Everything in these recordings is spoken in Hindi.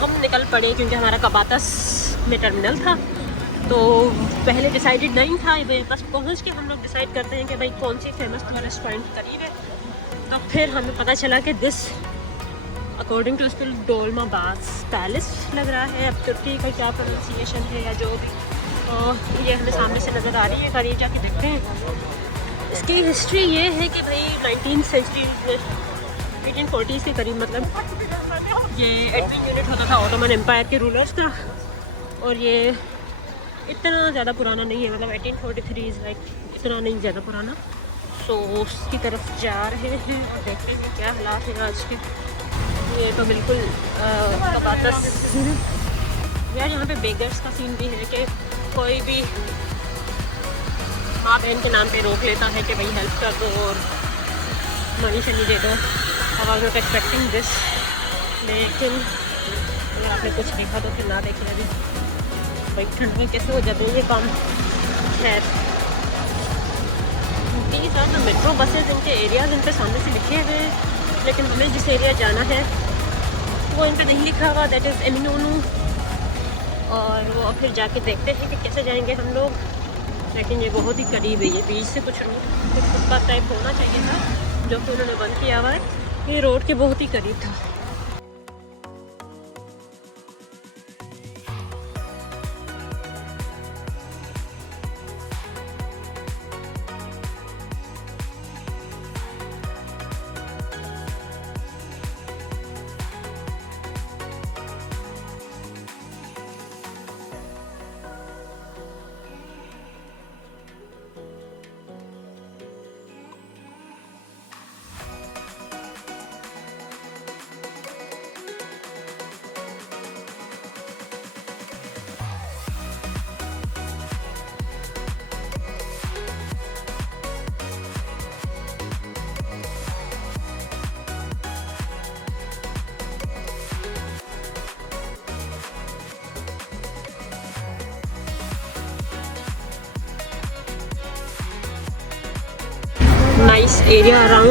हम निकल पड़े क्योंकि हमारा कबातस में टर्मिनल था। तो पहले डिसाइडेड नहीं था, बस पहुंच के हम लोग डिसाइड करते हैं कि भाई कौन सी फेमस रेस्टोरेंट करीब है। तो फिर हमें पता चला कि this according to still Dolmabahce palace लग रहा है। अब तुर्की का क्या प्रोनाउंसिएशन है या जो भी, तो ये हमें सामने से नज़र आ रही है। करीब जाके देखते हैं। इसकी हिस्ट्री ये है कि भाई 19th सेंचुरी 1840s के करीब, मतलब ये एडमिन यूनिट होता था ऑटोमन एम्पायर के रूलर्स का। और ये इतना ज़्यादा पुराना नहीं है, मतलब 1843 इज़ लाइक इतना नहीं ज़्यादा पुराना। सो उसकी तरफ जा रहे हैं और देखते हैं क्या हालात है आज के। ये तो बिल्कुल कबातस यार, यहाँ पे बेगर्स का सीन भी है कि कोई भी माँ बहन के नाम पे रोक लेता है कि भाई हेल्प कर दो और मनी शनी दे दो। I was not expecting this, लेकिन अगर आपने कुछ देखा तो फिर ना देखें। अभी भाई ठंड में कैसे हो जाते हैं ये काम। खैर, these are the metro buses, इनके एरियाज इन पे सामने से लिखे हुए हैं, लेकिन हमें जिस एरिया जाना है वो इन पे नहीं लिखा हुआ, दैट इज़ एमिनोनू। और वो फिर जाके देखते हैं कि कैसे जाएंगे हम लोग। लेकिन ये बहुत ही करीब है, ये बीच से कुछ फुटपाथ टाइप होना चाहिए था जो कि उन्होंने बंद किया हुआ है। ये रोड के बहुत ही करीब था। नाइस एरिया अराउंड,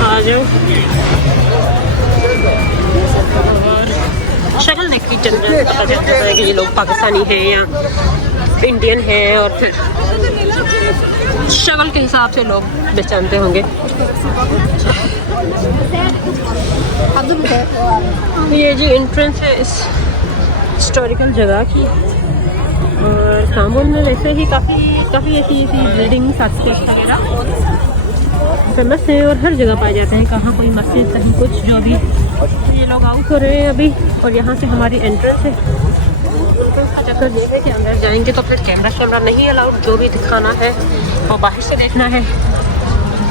आ जाओ। और शक्ल देख के चल रहा है, पता चलता है कि ये लोग पाकिस्तानी हैं या इंडियन हैं, और फिर शक्ल के हिसाब से लोग पहचानते होंगे। ये जी एंट्रेंस है इस हिस्टोरिकल जगह की। और इस्तांबुल में वैसे ही काफ़ी ऐसी बिल्डिंग्स आर्किटेक्ट वगैरह फेमस है और हर जगह पाए जाते हैं। कहाँ कोई मस्जिद, कहीं कुछ, जो भी। ये लोग आउट हो रहे हैं अभी, और यहाँ से हमारी एंट्रेंस है। एंट्रेंस का चक्कर ये है कि अंदर जाएंगे तो फिर कैमरा नहीं अलाउड, जो भी दिखाना है वो बाहर से देखना है।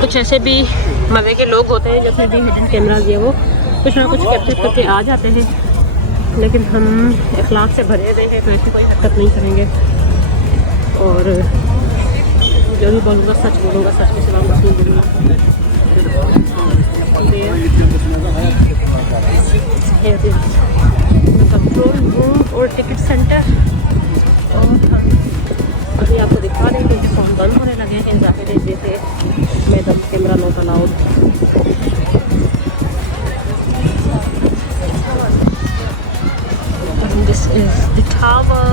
कुछ ऐसे भी मज़े के लोग होते हैं जो फिर भी हिडन कैमराज ये वो कुछ ना कुछ कैप्चर करके आ जाते हैं, लेकिन हम इखलाक से भरे हुए हैं तो ऐसी कोई हरकत नहीं करेंगे। और जो भी बोलूँगा सच बोलूँगा, सच के सिवा कुछ नहीं बोलूँगा। कंट्रोल रूम और टिकट सेंटर, और हम अभी आपको दिखा रहे हैं क्योंकि फ़ोन बंद होने लगे हैं। जाहिर है जैसे madam camera not allowed. This is the tower.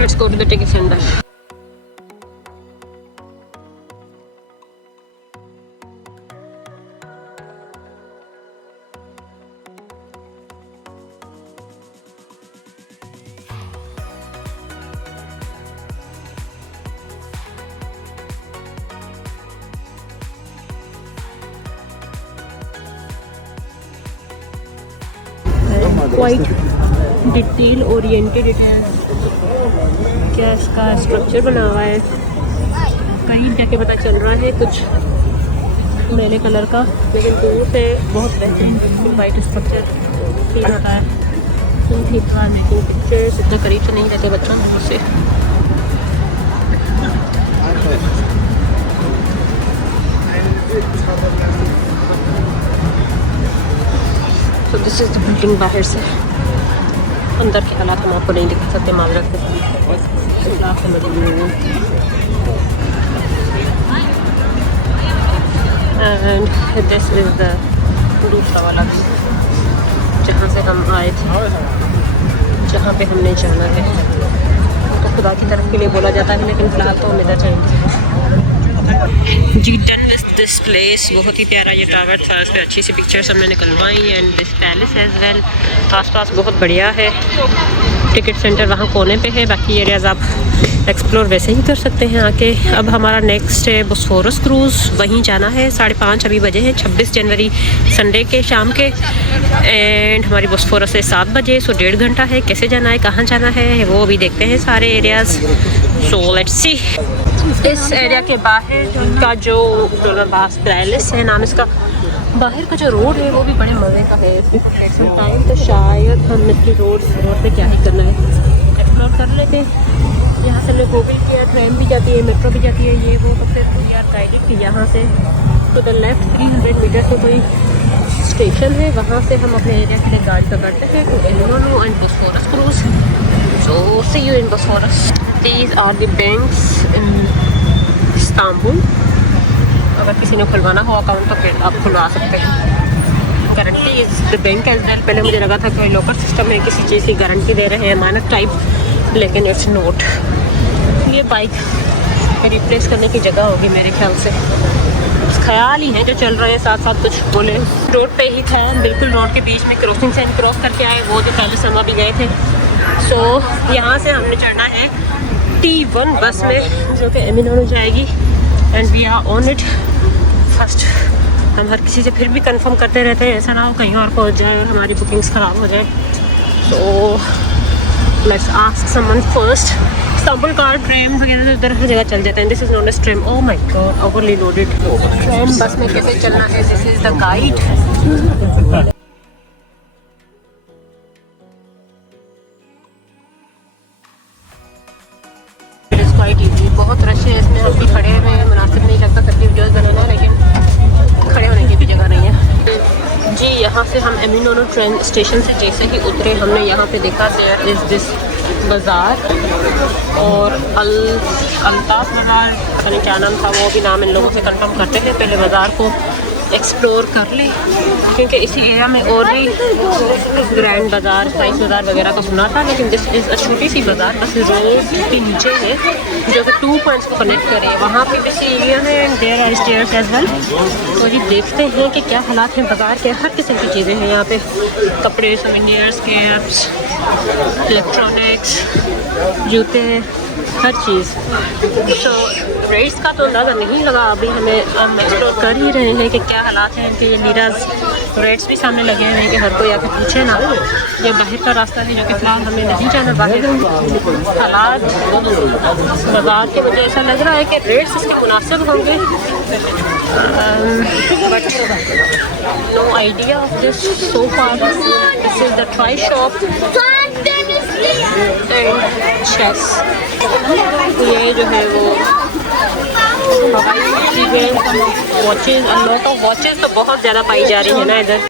Let's go to the ticket center. Quite detail oriented क्या इसका स्ट्रक्चर बना हुआ है, कहीं जाके पता चल रहा है कुछ नीले कलर का, लेकिन दूर से बहुत बेहतरीन वाइट स्ट्रक्चर फील होता है। ठीक है, मेकिंग पिक्चर्स इतना करीब से नहीं रहते बच्चों में मुझसे। तो दिस इज़ द बिल्डिंग बाहर से। अंदर के हालात हम आपको नहीं दिखा सकते, मामला एंड दिस इज़ द दूसरा वाला जहाँ से हम आए थे, जहाँ पे हमने जाना है। तो खुदा की तरफ के लिए बोला जाता है, लेकिन फ़िलहाल तो हम इधर जाएंगे। जी डन विद दिस प्लेस। बहुत ही प्यारा ये टावर था, इस पर अच्छी सी पिक्चर्स हमने निकलवाई and this palace as well. आसपास बहुत बढ़िया है। टिकट सेंटर वहाँ कोने पे है, बाकी एरियाज़ आप एक्सप्लोर वैसे ही कर सकते हैं आके। अब हमारा नेक्स्ट है बोस्फोरस क्रूज़, वहीं जाना है। 5:30 अभी बजे हैं, 26 जनवरी संडे के शाम के। एंड हमारी बोस्फोरस है 7 बजे, सो 1.5 घंटा है। कैसे जाना है, कहाँ जाना है, वो अभी देखते हैं सारे एरियाज़। So let's see. इस एरिया के बाहर का जो बास पैलेस है नाम इसका, बाहर का जो रोड है वो भी बड़े मज़े का है। टाइम तो शायद हम इसकी रोड पे क्या ही करना है, एक्सप्लोर कर लेते हैं। यहाँ से हमने गूगल किया, ट्रेन भी जाती है, मेट्रो भी जाती है, ये वो। तो फिर वी आर गाइडेड कि यहाँ से टू द लेफ्ट 300 मीटर से कोई स्टेशन है, वहाँ से हम अपने एरिया के लिए गाड़ी पकड़ते हैं to Eminonu and Bosphorus cruise. So see you in Bosphorus. These are the banks in Istanbul. अगर किसी ने खुलवाना हो अकाउंट तो फिर आप खुलवा सकते हैं। Guarantee is the bank as well. पहले मुझे लगा था कोई लोकल सिस्टम है, किसी चीज़ की गारंटी दे रहे हैं अमानत टाइप, लेकिन इट्स नोट। ये बाइक रिप्लेस करने की जगह होगी मेरे ख्याल से। ख्याल ही है जो चल रहे हैं, साथ साथ कुछ बोले। रोड पे ही था, बिल्कुल रोड के बीच में क्रॉसिंग से क्रॉस करके आए, वो जो पहले समय भी गए थे। सो यहाँ से हमने चढ़ना है T1 बस में, जो कि एमिनोनो जाएगी and we are on it. First हम हर किसी से फिर भी कंफर्म करते रहते हैं, ऐसा ना हो कहीं और पहुँच जाए, हमारी बुकिंग्स ख़राब हो जाए। So let's ask someone first. Istanbul car train वगैरह उधर हर जगह चल जाते हैं। This is not a train. Oh my God, overly loaded. Train bus में कैसे चलना है, दिस इज़ द गाइड। बहुत रश है इसमें, हम भी खड़े हुए हैं। मुनासिब नहीं लगता सबकी वीडियोस बनाना, लेकिन खड़े होने की भी जगह नहीं है। जी यहाँ से हम एमिनोनो ट्रेन स्टेशन से जैसे ही उतरे, हमने यहाँ पे देखा देयर इज़ दिस बाज़ार और अल्ताफ़ बाज़ार, पता नहीं क्या नाम था, वो भी नाम इन लोगों से कंफर्म करते हैं। पहले बाज़ार को एक्सप्लोर कर ले, क्योंकि इसी एरिया में और भी ग्रैंड बाज़ार, स्पाइस बाज़ार वगैरह का सुना था, लेकिन दिस इज़ अ छोटी सी बाज़ार, बस रोड के नीचे है, जो कि 2 पॉइंट्स को कनेक्ट करे। वहाँ पे भी एरिया है and there are stairs as well. तो ये देखते हैं कि क्या हालात हैं बाज़ार के। हर किस्म की चीज़ें हैं यहाँ पे, कपड़े, सोवेनियर्स, कैप्स, इलेक्ट्रॉनिक्स, जूते, हर चीज़। तो रेट्स का तो अंदाज़ा नहीं लगा अभी, हम एक्सप्लोर कर ही रहे हैं कि क्या हालात हैं इनके। ये लीराज रेट्स भी सामने लगे हैं कि हर कोई आके पूछे ना। ये बाहर का रास्ता है, जो कि फ़िलहाल हमें नहीं जाना बाहर। हालात बाज़ार के मुझे ऐसा लग रहा है कि रेट्स इसके मुनासिब होंगे, but no idea of this so far. This is the try shop and chase. ये जो है वो वॉचेज़, लॉट ऑफ वॉचेज़ तो बहुत ज़्यादा पाई जा रही है ना इधर।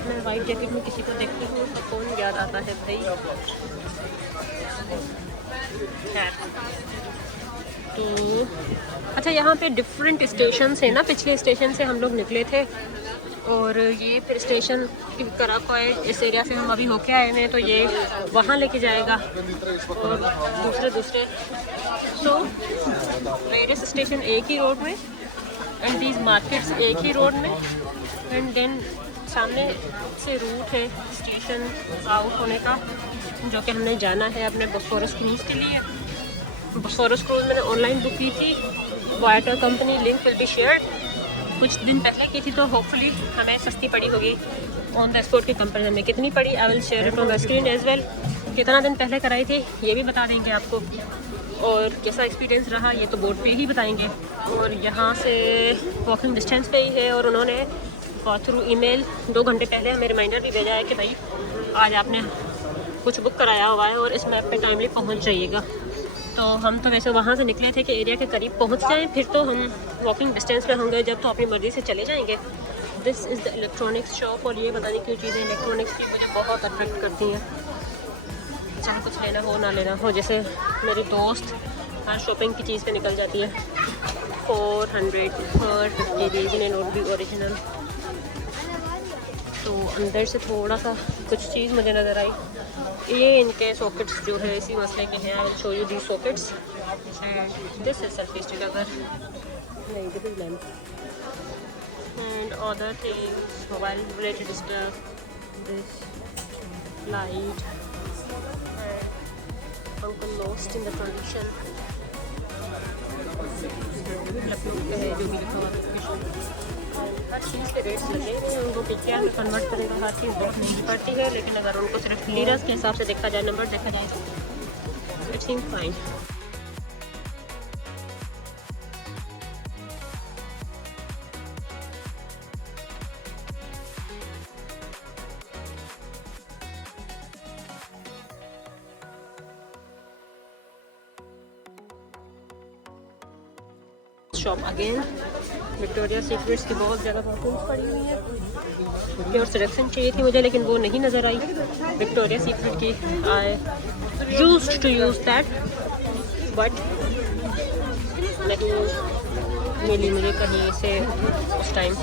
मैं वाइट जैकेट में किसी को देखती हूँ तो कौन याद आता है भाई। खैर, तो अच्छा, यहाँ पे डिफरेंट स्टेशन है ना। पिछले स्टेशन से हम लोग निकले थे और ये फिर स्टेशन कराकोय, इस एरिया से हम अभी होके आए हैं, तो ये वहाँ लेके जाएगा और दूसरे सो वेरियस स्टेशन एक ही रोड में एंड दीज मार्केट्स एक ही रोड में एंड देन सामने से रूट है स्टेशन आउट होने का, जो कि हमने जाना है अपने बॉस्फोरस क्रूज़ के लिए। बॉस्फोरस क्रूज़ मैंने ऑनलाइन बुक की थी, water company, link will be shared. कुछ दिन पहले की थी, तो होपफुली हमें सस्ती पड़ी होगी। ऑन द स्पॉट की कंपनी हमें कितनी पड़ी, I will share it on the screen as well. कितना दिन पहले कराई थी ये भी बता देंगे आपको, और कैसा एक्सपीरियंस रहा ये तो बोर्ड पे ही बताएंगे। और यहाँ से वॉकिंग डिस्टेंस पे ही है, और उन्होंने थ्रू ईमेल 2 घंटे पहले हमें रिमाइंडर भी भेजा है कि भाई आज आपने कुछ बुक कराया हुआ है और इस मैप पे टाइमली पहुँच जाइएगा। तो हम तो वैसे वहाँ से निकले थे कि एरिया के करीब पहुँच जाएँ, फिर तो हम वॉकिंग डिस्टेंस पे होंगे, जब तो अपनी मर्ज़ी से चले जाएंगे। This is the electronics shop, और ये पता नहीं क्यों चीज़ें इलेक्ट्रॉनिक्स की मुझे बहुत अट्रैक्ट करती हैं, चाहे कुछ लेना हो ना लेना हो। जैसे मेरी दोस्त हर शॉपिंग की चीज़ पे निकल जाती है। 400 और 50 ने नोट भी ओरिजिनल। तो अंदर से थोड़ा सा कुछ चीज़ मुझे नज़र आई। ये इनके सॉकेट्स जो है इसी मसले के हैं। I will show you the sockets and this is selfie stick अगर नहीं, this is lamp and other things, mobile related stuff, this light, uncle lost in the condition. Lucknow है जो भी लिखा हुआ है। हर चीज़ के रेट्स लगे हुए हैं, उनको PKR में कन्वर्ट करेगा। हर चीज़ बहुत महंगी पड़ती है, लेकिन अगर उनको सिर्फ लीरस के हिसाब से देखा जाए, नंबर देखा जाए, तो it seem fine. Shop again Victoria secrets की बहुत ज़्यादा बॉटल्स पड़ी हुई है। प्योर सिलेक्शन चाहिए थी मुझे, लेकिन वो नहीं नज़र आई विक्टोरिया सीक्रेट की। I used to use that but नहीं मिली मुझे कहीं से उस time.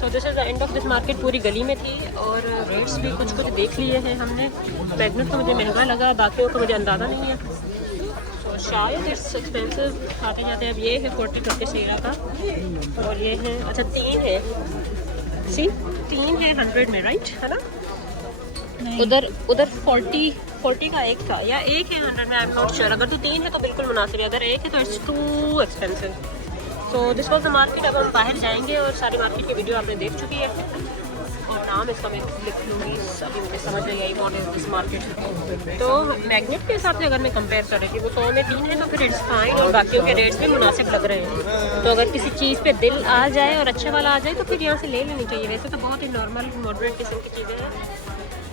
So this is the end of this market. पूरी गली में थी और रेट्स भी कुछ कुछ देख लिए हैं हमने। मैग्नेट तो मुझे महंगा लगा, बाकियों को मुझे अंदाज़ा नहीं है, शायद इट्स एक्सपेंसिव आते जाते। अब ये है 40 टर्किश लीरा का, और ये है अच्छा 3 है, सी 3 है 100 में, राइट है ना? उधर 40 का एक था, या एक है 100 में, आई एम नॉट श्योर। अगर तो 3 है तो बिल्कुल मुनासिब है, अगर एक है तो it's too expensive. So this was the market. अब हम बाहर जाएंगे और सारी मार्केट की वीडियो आपने देख चुकी है, और नाम इसका मैं लिख लूँगी, अभी मुझे समझ नहीं I what is this market. तो मैग्नेट के हिसाब से अगर मैं कंपेयर कर रही थी, वो 100 में 3 है, तो फिर इट्स फाइन, और बाकियों के रेट्स भी मुनासिब लग रहे हैं। तो अगर किसी चीज़ पे दिल आ जाए और अच्छे वाला आ जाए तो फिर यहाँ से ले लेनी चाहिए। वैसे तो बहुत ही नॉर्मल मॉडरेट किस्म की चीज़ें हैं,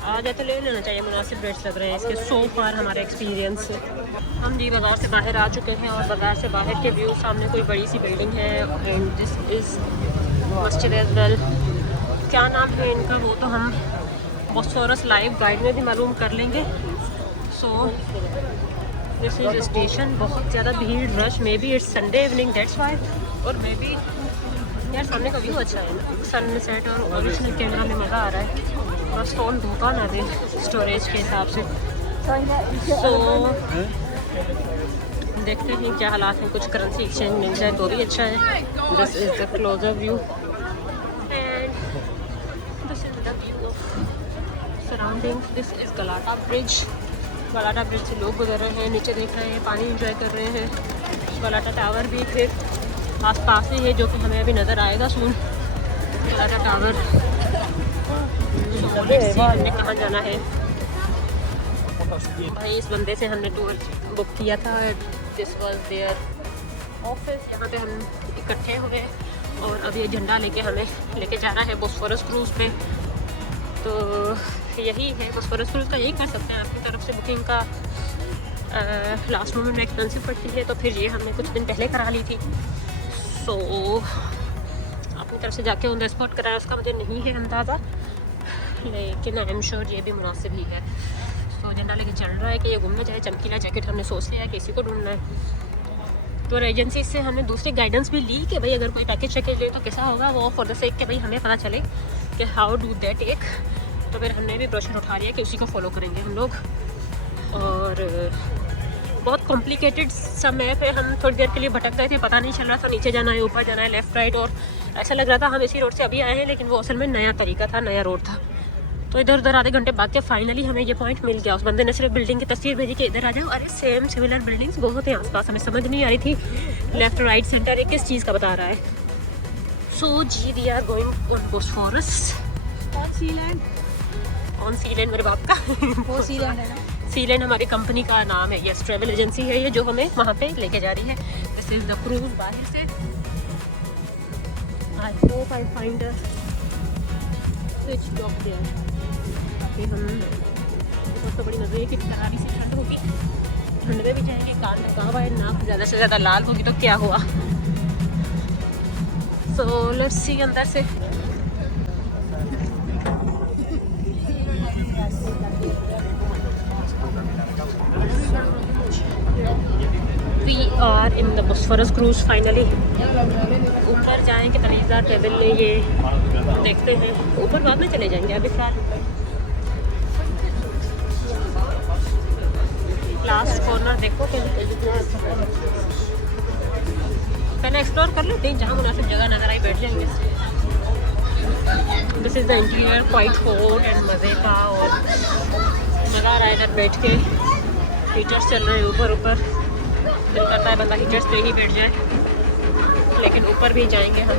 आ जाए तो ले लेना चाहिए, मुनासिब रेट्स लग रहे हैं इसके सो फार हमारे एक्सपीरियंस से। हम जी बाज़ार से बाहर आ चुके हैं, और बाज़ार से बाहर के व्यू सामने कोई बड़ी सी बिल्डिंग है, एंड दिस इज़ मस्जिद एज वेल। क्या नाम है इनका वो तो हम बॉस्फोरस लाइव गाइड में भी मालूम कर लेंगे। So this is station. बहुत ज़्यादा भीड़, rush, may be it's Sunday evening, that's why. और मे बी यार सामने का व्यू अच्छा है, सनसेट और ओरिजिनल कैमरा में मज़ा आ रहा है। बस फ़ोन धोखा ना दे स्टोरेज के हिसाब से। सो देखते हैं क्या हालात हैं, कुछ करेंसी एक्सचेंज मिल जाए तो भी अच्छा है। This is the closer view surrounding. This is Galata bridge. Galata bridge से लोग गुजर रहे हैं, नीचे देख रहे हैं, पानी एंजॉय कर रहे हैं। गलाटा टावर भी फिर आस पास ही है, जो कि हमें अभी नज़र आएगा सून। गलाटा टावर। हमने कहाँ जाना है भाई? इस बंदे से हमने टूर बुक किया था, दिस वाज देयर ऑफिस। यहाँ पे हम इकट्ठे हुए और अब ये झंडा लेके हमें लेके जाना है बॉस्फोरस क्रूज़ पे। तो यही है बॉस्फोरस क्रूज़ का, यही कर सकते हैं आपकी तरफ से बुकिंग का। लास्ट मोमेंट में एक्सपेंसिव पड़ती है, तो फिर ये हमने कुछ दिन पहले करा ली थी। सो अपनी तरफ से जाके ऑन द स्पॉट कराया, उसका मुझे नहीं है अंदाज़ा, लेकिन आई एम श्योर ये भी मुनासिब ही है। तो झंडा लेके चल रहा है कि ये घूमने जाए। चमकीला जैकेट हमने सोच लिया है कि इसी को ढूंढना है। तो एजेंसी से हमने दूसरी गाइडेंस भी ली कि भाई अगर कोई पैकेज शैकेज ले तो कैसा होगा, वो फॉर द सेक कि भाई हमें पता चले कि हाउ डू दैट टेक। तो फिर हमने भी ब्रोशर उठा लिया कि उसी को फॉलो करेंगे हम लोग। और बहुत कॉम्प्लिकेटेड सा मैप है। हम थोड़ी देर के लिए भटक गए थे, पता नहीं चल रहा था नीचे जाना है ऊपर जाना है लेफ़्ट राइट, और ऐसा लग रहा था हम इसी रोड से अभी आए हैं, लेकिन वो असल में नया तरीका था, नया रोड था। तो इधर उधर आधे घंटे बाद के फाइनली हमें ये पॉइंट मिल गया। उस बंदे ने सिर्फ बिल्डिंग की तस्वीर भेजी कि इधर आ जाओ। अरे सेम सिमिलर बिल्डिंग्स बहुत हैं आसपास, हमें समझ नहीं आ रही थी लेफ़्ट राइट सेंटर किस चीज़ का बता रहा है। सो जी we are going on Bosphorus और सीलैंड, ऑन सीलैंड मेरे बाप का वो सीलैंड है ना। सीलैंड हमारी कंपनी का नाम है, यस ट्रैवल एजेंसी है ये जो हमें वहाँ पे लेके जा रही है। दिस इज द क्रूज बाहर से। I hope I find a switch dock there. अभी हम बहुत तो बड़ी नजर है कि करारी से ठंड होगी, ठंड में भी जाएंगे, कान ढका हुआ है, नाक ज़्यादा से ज़्यादा लाल होगी तो क्या हुआ। सो लेट्स सी अंदर से। We are in the Bosphorus cruise finally। ऊपर जाएंगे तनीज़ा ट्रेवल ले, ये देखते हैं ऊपर बाद में चले जाएंगे। अभी फिलहाल लास्ट कॉर्नर देखो, पहले एक्सप्लोर कर लेते हैं, जहाँ मुनासिब जगह नज़र आई बैठ जाएंगे। This is the interior, quite fort and मज़े का, और मज़ा आ रहा है इधर बैठ के। हीटर्स चल रहे हैं ऊपर ऊपर, दिल करता है बंदा हीटर्स पे ही बैठ जाए, लेकिन ऊपर भी जाएंगे हम।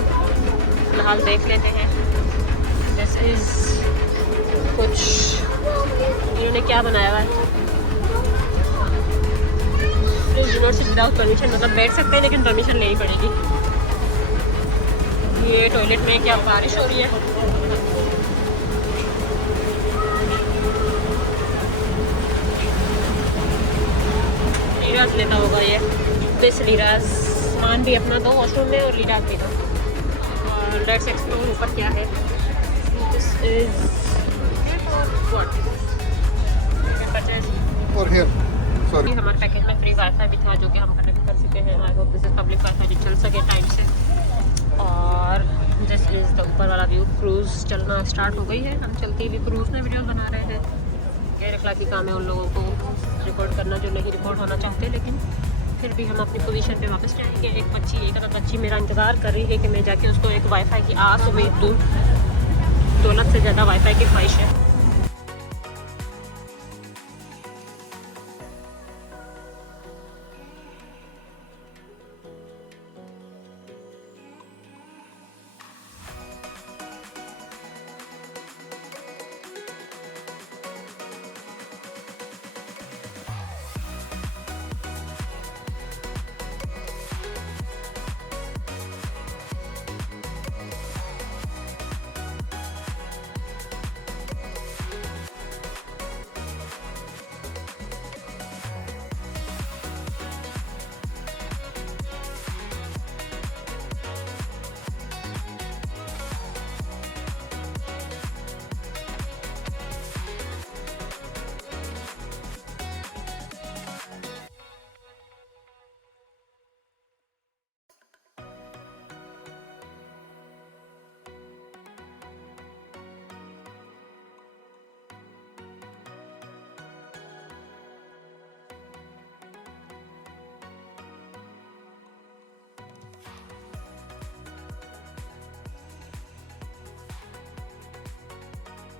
फिलहाल देख लेते हैं। दिस इज़ कुछ इन्होंने क्या बनाया हुआ है, यूनिवर्सिटी विदाउट परमिशन, मतलब बैठ सकते हैं लेकिन परमिशन लेनी पड़ेगी। ये टॉयलेट में क्या बारिश हो रही है। लीराज लेता होगा ये, दिस लीराज, सामान भी अपना दो वॉशरूम में और लीराज भी दो। और लेट्स एक्सप्लोर ऊपर क्या है। दिस इज व्हाट और हियर सॉरी, हमारे पैकेज में फ्री वाईफाई भी था जो कि हम कनेक्ट कर चुके हैं। I hope this is public wifi जो चल सके टाइम से। और दिस इज़ द ऊपर वाला व्यू। क्रूज़ चलना स्टार्ट हो गई है, हम चलती हुई क्रूज़ में वीडियोस बना रहे हैं। गैर अखलाकी काम है उन लोगों को रिकॉर्ड करना जो नहीं रिकॉर्ड होना चाहते, लेकिन फिर भी हम अपनी पोजीशन पे वापस जाएंगे। एक अदर बच्ची मेरा इंतज़ार कर रही है कि मैं जाके उसको एक वाईफाई की आस उम्मीद दूँ। दौलत से ज़्यादा वाईफाई की ख्वाहिश है।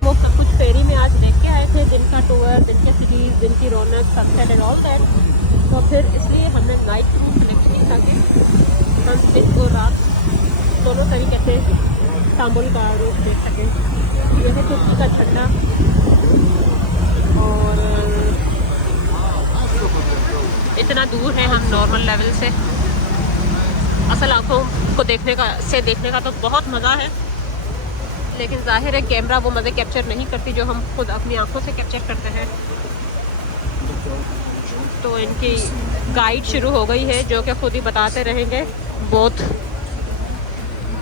वो सब कुछ फेरी में आज देख के आए थे, दिन का टूर, दिन के सिटीज़, दिन की रौनक, सनसेट एंड ऑल दैट। तो फिर इसलिए हमने नाइट क्रूज सेलेक्ट की ताकि हम दिन और रात दोनों तरीके से इस्तांबुल का रूप देख सकें। यह है तुर्की का झंडा, और इतना दूर है हम नॉर्मल लेवल से। असल आँखों को देखने का तो बहुत मज़ा है, लेकिन जाहिर है कैमरा वो मज़े कैप्चर नहीं करती जो हम खुद अपनी आंखों से कैप्चर करते हैं। तो इनकी गाइड शुरू हो गई है जो कि खुद ही बताते रहेंगे। बहुत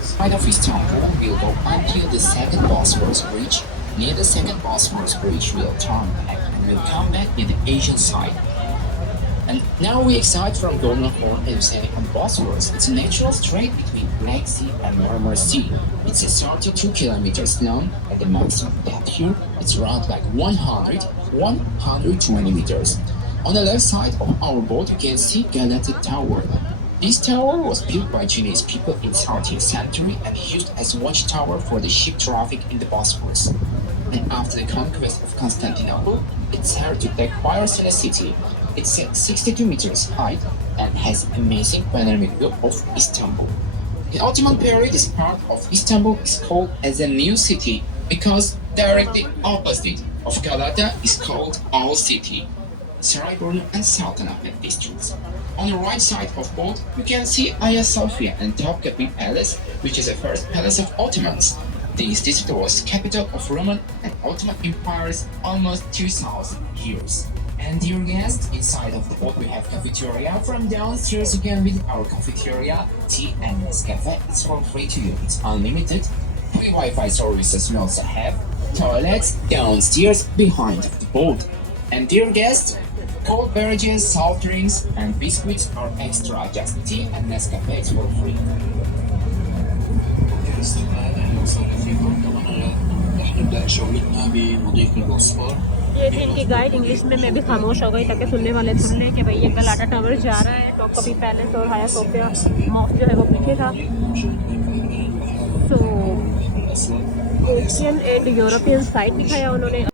Side of Istanbul will go until the second Bosphorus Bridge. Near the second Bosphorus Bridge, we'll turn back and we'll come back in the Asian side. And now we exit from Golden Horn and setting on Bosphorus. It's a natural strait between Black Sea and Marmara Sea. It's a 32 kilometers long, and the maximum depth here it's around like 120 meters. On the left side of our boat, you can see Galata Tower. This tower was built by Chinese people in 13th century and used as watchtower for the ship traffic in the Bosphorus. And after the conquest of Constantinople, it served to acquire the city. It's 62 meters height and has amazing panoramic view of Istanbul. The Ottoman period, this part of Istanbul is called as a new city because directly opposite of Galata is called Old City, Sarayburnu and Sultanahmet districts. On the right side of both, you can see Hagia Sophia and Topkapi Palace, which is the first palace of Ottomans. This district was capital of Roman and Ottoman empires almost 2,000 years. And dear guests, inside of the boat we have cafeteria. From downstairs you can visit our cafeteria, tea and Nescafe. It's for free to you. It's unlimited. Free Wi-Fi services we also have. Toilets downstairs behind the boat. And dear guests, cold beverages, soft drinks and biscuits are extra. Just tea and Nescafe is for free. ये थी इनकी गाइड इंग्लिश में। मैं भी खामोश हो गई ताकि सुनने वाले सुन लें कि भाई ये गलाटा टावर जा रहा है। टॉपकापी पैलेस और हाया सोफिया मॉस्क जो है वो पीछे था। सो एशियन एंड यूरोपियन साइड दिखाया उन्होंने।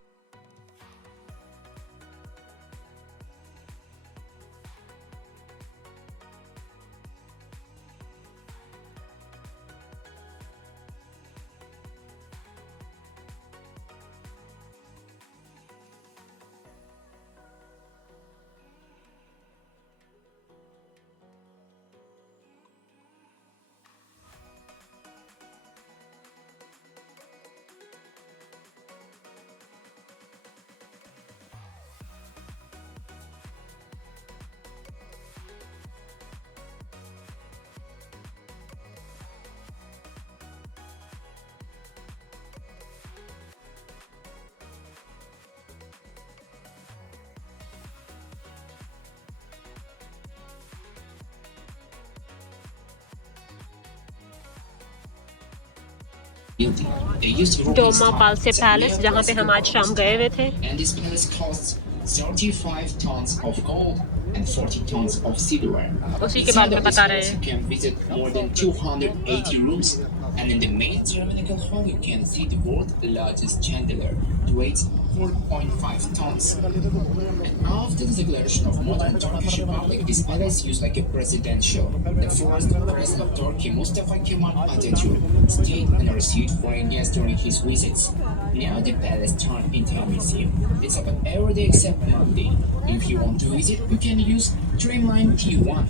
डोमा पालसे पैलेस जहाँ पे हम आज शाम गए हुए थे। And this palace costs 35 tons of gold and 40 tons of silver. उसी के बारे में बता रहे हैं। You can visit more than 280 rooms, and in the main ceremonial hall you can see the world's largest chandelier. It weighs 4.5 tons. And after the declaration of modern Turkish Republic, this palace used like a presidential. The first president of Turkey, Mustafa Kemal Atatürk, stayed and received foreign guests during his visits. Now the palace turned into a museum. It's open every day except Monday. If you want to visit, you can use train line T1.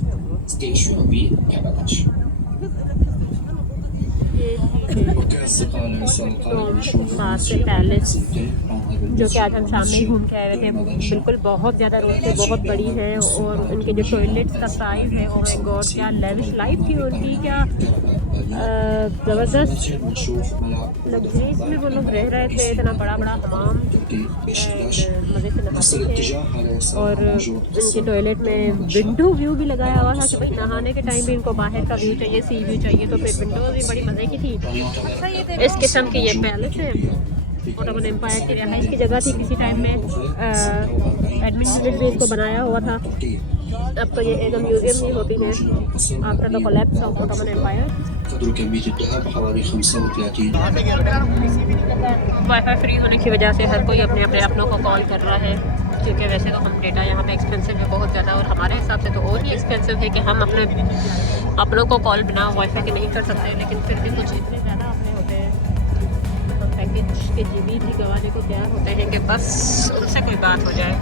Station will be Kabataş. पालसे पैलेस जो कि आज हम शाम में ही घूम के आए हुए थे। बिल्कुल बहुत ज़्यादा रोड से बहुत बड़ी है और उनके जो टॉयलेट्स का साइज़ है, ओह माय गॉड, क्या लेविश लाइफ थी उनकी, क्या ज़बरदस्त लग्जरीज में वो लोग रह रहे थे। इतना बड़ा बड़ा हमाम, मज़े से नहाते थे और उनके टॉयलेट में विंडो व्यू भी लगाया हुआ था कि भाई नहाने के टाइम भी इनको बाहर का व्यू चाहिए, सी व्यू चाहिए, तो फिर विंडोज़ भी बड़ी मज़े की थी। इस किस्म की ये पैलेस है। ओटोमन एम्पायर की रिहाइश की जगह थी किसी टाइम में। एडमिन यूनिट भी इसको बनाया हुआ था। अब तो ये एक म्यूजियम ही होती है after the collapse of Ottoman empire. WiFi free होने की वजह से हर कोई अपने अपने अपनों को कॉल कर रहा है, क्योंकि वैसे तो हम डेटा यहाँ पे एक्सपेंसिव है बहुत ज़्यादा, और हमारे हिसाब से तो और ही एक्सपेंसिव है कि हम अपनों को कॉल बिना वाईफाई के नहीं कर सकते। लेकिन फिर भी कुछ इतने ज़्यादा अपने होते हैं, हम पैकेज के जीबी भी गंवाने को तैयार होते हैं कि बस उनसे कोई बात हो जाए।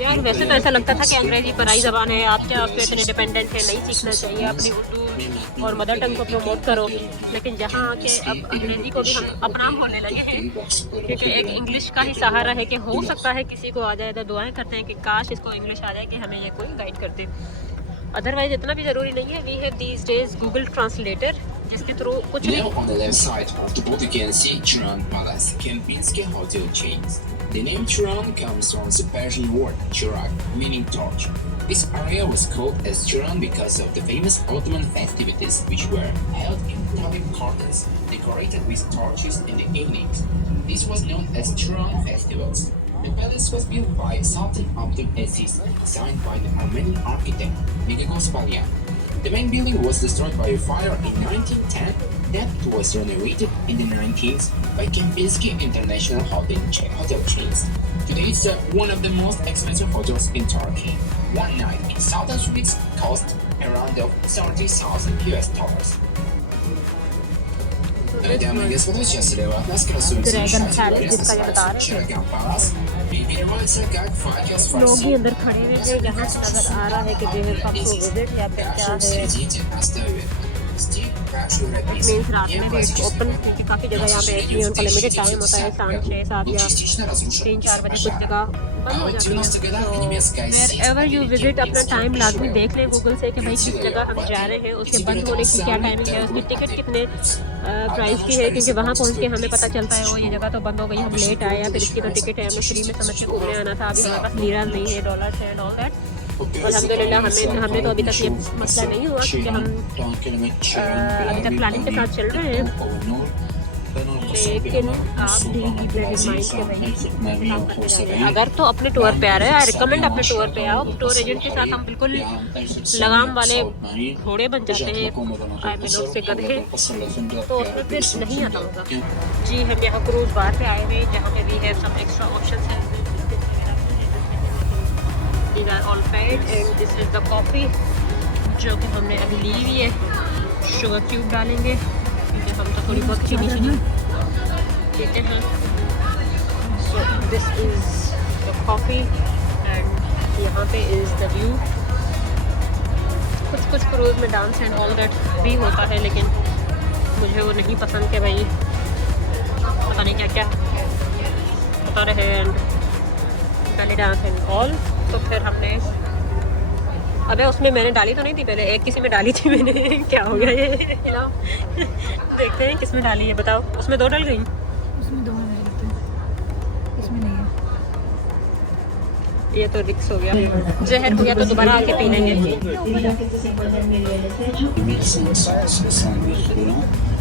यार वैसे तो ऐसा लगता था कि अंग्रेजी पराई ज़बान है, आप क्या उस पर इतने डिपेंडेंट है, नहीं सीखना चाहिए, अपनी उर्दू और मदर टंग को प्रमोट करो। लेकिन जहाँ आके अब अंग्रेजी को भी हम अपना होने लगे हैं, क्योंकि एक इंग्लिश का ही सहारा है कि हो सकता है किसी को आ जाए। तो दुआएं करते हैं कि काश इसको इंग्लिश आ जाए कि हमें ये कोई गाइड कर दे। अदरवाइज इतना भी ज़रूरी नहीं है। We have these days Google translator, जिसके थ्रू कुछ भी। Now on the left side of the boat you can see Turan Palace, Kempinski hotel chains. The name Turan comes from the Persian word Churak, meaning torch. This area was called as Turan because of the famous Ottoman festivities which were held in public gardens, decorated with torches in the evenings. This was known as Turan festivals. The palace was built by Sultan Abdul Aziz, designed by the Armenian architect Nikos Palyan. The main building was destroyed by a fire in 1910, then it was renovated in the 19th by Kempinski International Hotel Chains. Today it's one of the most expensive hotels in Turkey. One night in Southern Suites cost around $30,000 US. Дамы и господа, сейчас слева от нас красуется замечательный ресторанчик Чираган Палас. Переводится как факел с लोग भी фарсом. अंदर खड़े हुए हैं। यहाँ से नज़र आ रहा है कि जो है पब को विजिट या फिर क्या Также в है, середине оставит стиль европейский, मीन्स रात में भी неоклассический. ओपन, क्योंकि काफ़ी जगह यहाँ पे ऐसी है, उनका लिमिटेड टाइम होता है, शाम 6, 7 Был या частично разрушен 3-4 из-за बजे कुछ пожара. जगह बंद हो А в जाती है। 90-х годах немецкая वेर сеть एवर यू विजिट अपना टाइम लाजमी देख लें गूगल से कि भाई किस जगह हम जा रहे हैं, उसके बंद होने की क्या टाइमिंग है, उसकी टिकट कितने प्राइस की है, क्योंकि वहाँ पहुँच के हमें पता चलता है वो ये जगह तो बंद हो गई, हम लेट आए, या फिर इसकी तो टिकट है, हमें फ्री में समझ के घूमने आना था, अभी हमारे पास लीरा नहीं है, डॉलर है एंड ऑल दैट। अल्हम्दुलिल्लाह हमने तो अभी तक ये मसला नहीं हुआ, क्योंकि हम अभी तक प्लानिंग के साथ चल रहे हैं। लेकिन आप भी ब्रेड माइंड के भाई काम करते जाइए। अगर तो अपने टूर पे आ रहे हैं, आई रिकमेंड अपने टूर पे आओ। टूर एजेंट के साथ हम बिल्कुल लगाम वाले घोड़े बन जाते हैं, आई मीन उससे गधे, तो उसमें फिर नहीं आता होगा। जी हम यहाँ क्रूज बार पे आए हुए हैं, जहाँ पे we have some extra options हैं। These are all paid and this is the coffee जो कि हमने अभी ली हुई है। शुगर क्यूब डालेंगे, क्योंकि हम तो थोड़ी बहुत चीनी पीते हैं। So this is the coffee and यहाँ पे is the view। कुछ क्रूज में डांस एंड ऑल दैट भी होता है, लेकिन मुझे वो नहीं पसंद कि भाई पता नहीं क्या क्या बता रहे हैं एंड पहले डांस एंड ऑल। तो फिर हमने, अबे उसमें मैंने डाली तो नहीं थी, पहले एक किसी में डाली थी मैंने। क्या हो गया ये, हिलाओ। देखते हैं किस में डाली है, बताओ। उसमें 2 डल गई, उसमें 2 है मेरे लगता है, इसमें नहीं है। ये तो रिक्स हो गया। जहर हो गया तो दोबारा आके पी लेंगे।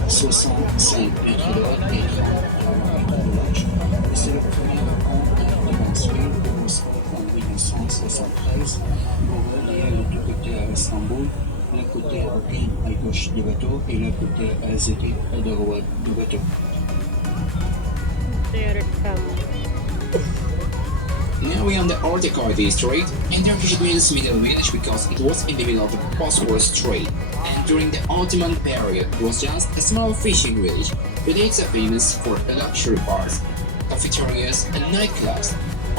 65 C'est le premier rencontre de construire en 1973. Beauvais est du côté à Istanbul, le côté à gauche du bateau et le côté à Zété à droite du bateau. There it comes. Now we are on the Ortaköy district. In Turkish it means middle village because it was in the middle of the Bosphorus Strait. And during the Ottoman period it was just a small fishing village. Today it's famous for luxury bars, cafeterias and nightclubs.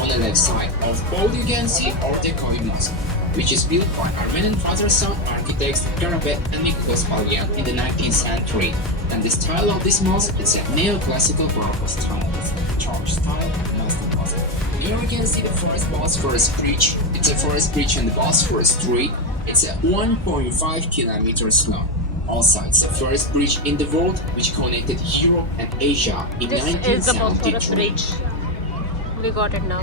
On the left side of both you can see Ortaköy Mosque, which is built by Armenian father-son architects Garabet and Nikos Palyan in the 19th century. And the style of this mosque is a neoclassical Baroque style, church style and Muslim mosque. Here we can see the first Bosphorus Bridge. It's a forest bridge on the Bosphorus Strait. It's a 1.5 kilometers long. Also, it's the first bridge in the world which connected Europe and Asia in This is the Bosphorus 1973. Bridge. We got it now.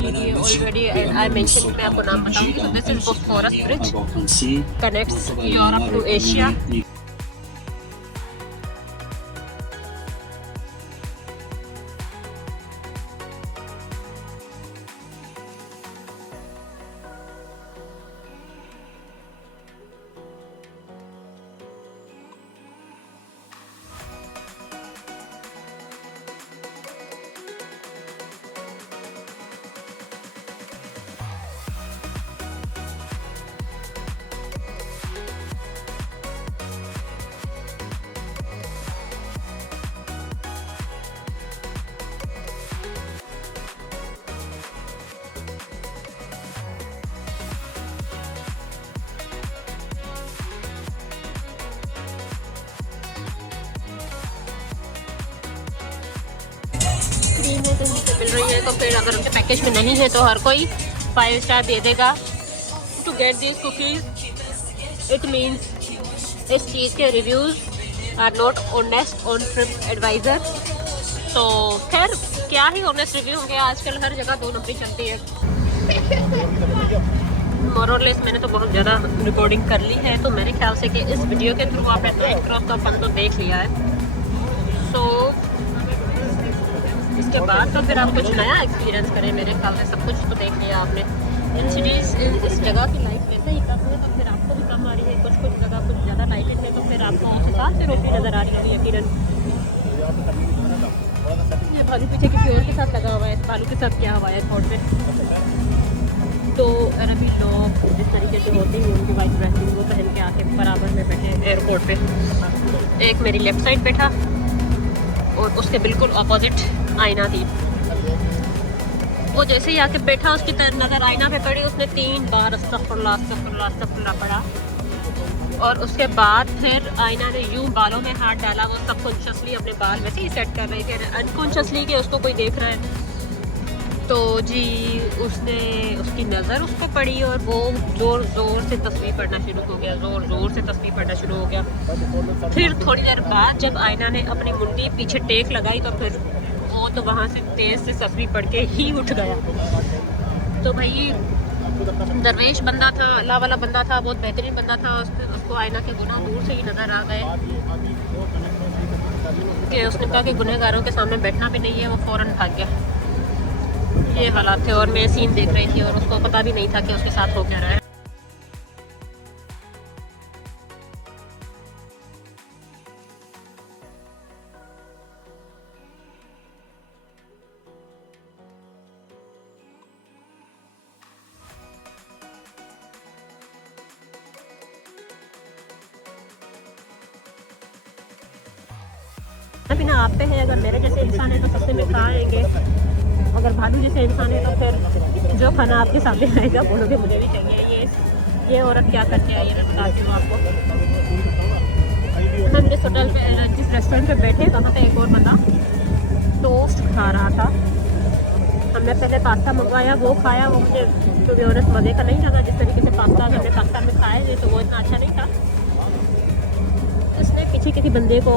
की थी ऑलरेडी एंड आई मेंशन, मैं आपको नाम बताऊंगी। So this is Bosphorus Bridge, connects Europe to Asia. Scheme है कहीं से मिल रही है तो फिर अगर उनके पैकेज में नहीं है तो हर कोई 5 स्टार दे देगा। To get this cookies it means इस चीज़ के reviews are not honest on TripAdvisor. तो खैर क्या ही ऑनेस्ट रिव्यू होंगे, आजकल हर जगह 2 नंबरी चलती है। मोरलेस मैंने तो बहुत ज़्यादा रिकॉर्डिंग कर ली है, तो मेरे ख्याल से कि इस वीडियो के थ्रू आपने नाइट क्रॉस का फन तो देख लिया है। सो इसके बाद तो फिर आप कुछ नया एक्सपीरियंस करें, मेरे ख्याल से सब कुछ तो देख लिया आपने। इन सिटीज़ इस जगह की लाइफ वैसे ही कम है तो फिर आपको भी कम आ रही है, कुछ जगह कुछ ज़्यादा लाइटेड है तो फिर आपको उस हिसाब से रोशनी नज़र आ रही है यकीनन। ये भालू पीछे किसी और के साथ लगा हुआ है, भालू के साथ क्या हुआ है एयरपोर्ट पे। तो अरबी लोग जिस तरीके से होते हैं उनकी वाइट ड्रेसिंग वो पहन के आके बराबर में बैठे एयरपोर्ट पे। एक मेरी लेफ़्ट साइड बैठा और उसके बिल्कुल अपोजिट आईना थी। वो जैसे ही आके बैठा उसकी नज़र आईना पे पड़ी, उसने 3 बार अस्तगफुरुल्लाह पड़ा और उसके बाद फिर आईना ने यूं बालों में हाथ डाला। वो सबकॉन्शियसली अपने बाल वैसे ही सेट कर रही थी, अनकॉन्शियसली कि उसको कोई देख रहा है। तो जी उसने उसकी नज़र उसको पड़ी और वो ज़ोर ज़ोर से तस्वीर पढ़ना शुरू हो गया, ज़ोर ज़ोर से तस्वीर पढ़ना शुरू हो गया। फिर थोड़ी देर बाद जब आईना ने अपनी मुंडी पीछे टेक लगाई तो फिर वो तो वहाँ से तेज़ से तस्वीर पढ़ के ही उठ गया। तो भाई दरवेश बंदा था, अल्लाह वाला बंदा था, बहुत बेहतरीन बंदा था। उसको आईना के गुनाह दूर से ही नज़र आ गए कि उसने कहा कि गुनहगारों के सामने बैठना भी नहीं है, वो फ़ौरन भाग गया। ये हालात थे और मैं सीन देख रही थी और उसको पता भी नहीं था कि उसके साथ हो क्या रहा है। बिना आप पे है, अगर मेरे जैसे इंसान है तो सबसे में खा आएंगे, अगर भालू जैसे इंसान है तो फिर जो खाना आपके सामने आएगा बोलोगे मुझे भी चाहिए। ये औरत क्या करके आई है मैं बताती हूँ आपको। हम जिस होटल पे जिस रेस्टोरेंट पे बैठे वहाँ पे एक और बंदा टोस्ट खा रहा था। हमने पहले पास्ता मंगवाया, वो खाया, वो मुझे तो भी औरत मज़े का नहीं लगा। जिस तरीके से पास्ता हमने पास्ता में खाया है तो वो इतना अच्छा नहीं था। उसने पीछे किसी बंदे को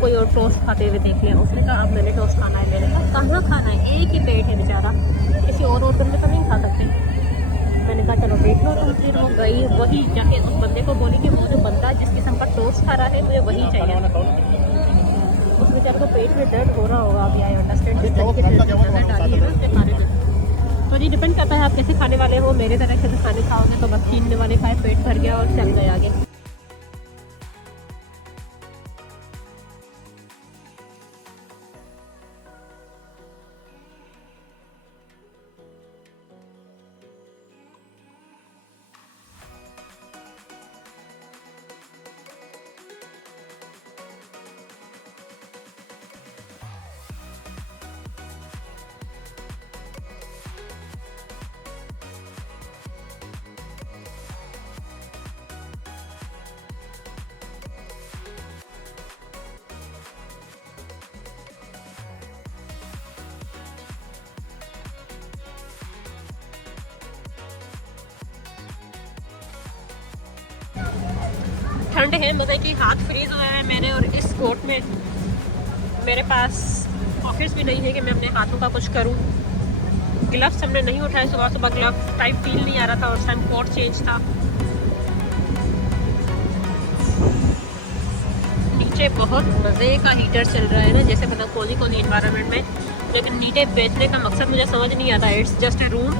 कोई और टोस्ट खाते हुए देख लिया, उसने कहा अब मैंने टोस्ट खाना है। मैंने कहा कहाँ खाना है, एक ही पेट है बेचारा, किसी और बंदे तो नहीं खा सकते। मैंने कहा चलो देख लो तुम। फिर वो गई वही जाके उस बंदे को बोली कि वो जो बंदा जिस किस्म का टोस्ट खा रहा है मुझे वही चाहिए। उस बेचारे को पेट में दर्द हो रहा होगा। अभी आई अंडरस्टैंड जिस तरीके से नजर डाली है ना उसके खाने में। तो ये डिपेंड करता है आप कैसे खाने वाले हो। मेरे तरह से खाने खाओगे तो बस 3 वाले खाए, पेट भर गया और चल गए आगे। ठंड है, मज़े की हाथ फ्रीज हुए हैं मेरे। और इस कोट में मेरे पास पॉकेट्स भी नहीं है कि मैं अपने हाथों का कुछ करूं। ग्लव्स हमने नहीं उठाए, सुबह सुबह ग्लव्स टाइप फील नहीं आ रहा था और उस टाइम कोट चेंज था। नीचे बहुत मज़े का हीटर चल रहा है ना, जैसे मतलब कोजी कोजी इन्वायरमेंट में। लेकिन नीचे बैठने का मकसद मुझे समझ नहीं आता। इट्स जस्ट ए रूम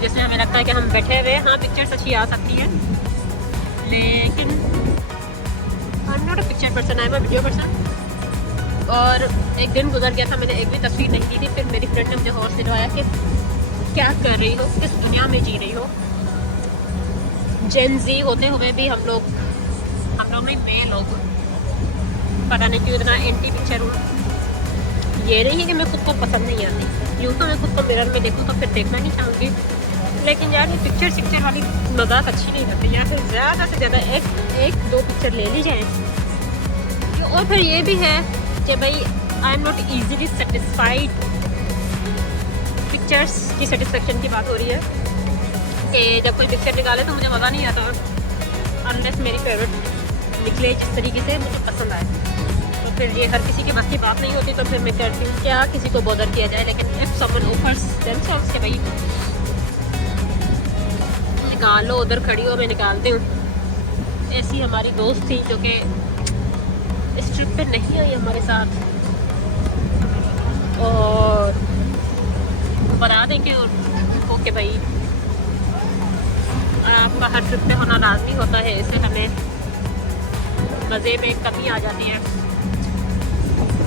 जिसमें हमें लगता है कि हम बैठे हुए। हाँ पिक्चर्स अच्छी आ सकती है लेकिन I am not a picture person, I am a video person. और एक दिन गुजर गया था, मैंने एक भी तस्वीर नहीं ली थी। फिर मेरी फ्रेंड ने मुझे होश दिलवाया कि क्या कर रही हो, किस दुनिया में जी रही हो। जेन ज़ी होते हुए भी हम लोग नहीं, मैं लोग पता नहीं क्यों इतना एंटी पिक्चर हूँ। ये नहीं है कि मैं खुद को पसंद नहीं आती, यूँ तो मैं खुद को मिरर में देखूँ तो फिर देखना नहीं चाहूँगी। लेकिन यार ये पिक्चर वाली मजाक अच्छी नहीं लगती। या फिर ज़्यादा से ज़्यादा एक दो पिक्चर ले ली जाए। और फिर ये भी है कि भाई I am not easily satisfied pictures की सेटिस्फेक्शन की बात हो रही है कि जब कोई पिक्चर निकाले तो मुझे मज़ा नहीं आता अनलेस मेरी फेवरेट निकले जिस तरीके से मुझे पसंद आए। तो फिर ये हर किसी के बस की बात नहीं होती, तो फिर मैं कहती हूँ क्या किसी को बॉदर किया जाए। लेकिन इफ़ समवन ऑफर्स देमसेल्व्स के भाई निकालो, उधर खड़ी हो मैं निकालती हूँ। ऐसी हमारी दोस्त थी जो कि इस ट्रिप पे नहीं आई हमारे साथ, और बता दें कि ओके भाई आपका हर ट्रिप पे होना लाजमी होता है, इससे हमें मज़े में कमी आ जाती है।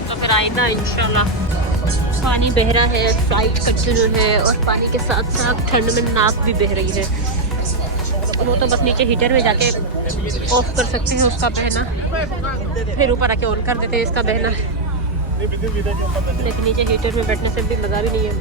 तो फिर आइंदा इंशाल्लाह। पानी बह रहा है, फ्लाइट कंटिन्यू है और पानी के साथ साथ ठंड में नाक भी बह रही है। वो तो बस नीचे हीटर में जाके ऑफ कर सकते हैं उसका बहना, फिर ऊपर आके ऑन कर देते हैं इसका बहना, लेकिन नीचे हीटर में बैठने से भी मज़ा भी नहीं है।